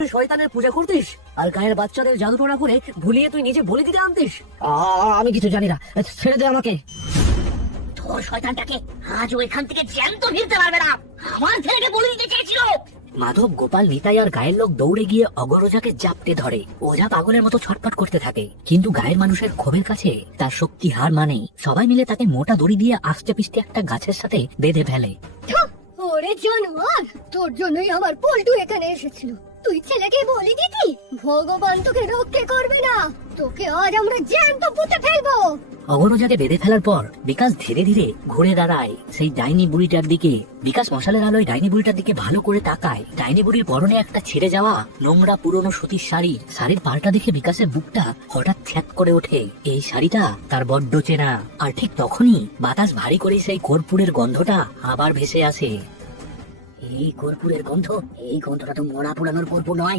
শয়তানের পূজা করতিস আর গায়ের বাচ্চাদের জাদুটোনা করে ভুলিয়ে তুই নিজে বলে দিতে আনতিস। আমি কিছু জানি না, ছেড়ে দে আমাকে। তোর শয়তানটাকে আজও এখান থেকে জ্যান্ত ফিরতে পারবে না। আমার ছেলেকে বলে দিতে চেয়েছিল। মাধব, গোপাল, নিতাই আর গায়ের লোক দৌড়ে গিয়ে অগরজাকে জাপটে ধরে। ওঝা পাগলের মতো ছটফট করতে থাকে, কিন্তু গায়ের মানুষের ক্ষোভের কাছে তার শক্তি হার মানেই। সবাই মিলে তাকে মোটা দড়ি দিয়ে আস্তে পিস্তে একটা গাছের সাথে বেঁধে ফেলে। ওরে জানোয়ার, তোর জন্যই আমার পল্টু এখানে এসেছিল। তুই ছেলেকে বলি দিতি ভগবান তোকে রক্ষে করবে না, তোকে আজ আমরা জ্যান্ত পুঁতে ফেলবো। অগরজাকে বেঁধে ফেলার পর বিকাশ ধীরে ধীরে ঘুরে দাঁড়ায় সেই ডাইনি বুড়িটার দিকে। বিকাশ মশালের আলোয় ডাইনি বুড়িটার দিকে ভালো করে তাকায়। ডাইনি বুড়ির পরনে একটা ছিঁড়ে যাওয়া নোংরা পুরনো সুতির শাড়ি। শাড়ির পাল্টা দেখে বিকাশের বুকটা হঠাৎ ছ্যাঁত করে ওঠে। এই শাড়িটা তার বড্ড চেনা। আর ঠিক তখনই বাতাস ভারী করে সেই কর্পূরের গন্ধটা আবার ভেসে আসে। এই কর্পূরের গন্ধ, এই গন্ধটা তো মরা পুরানোর কর্পূর নয়।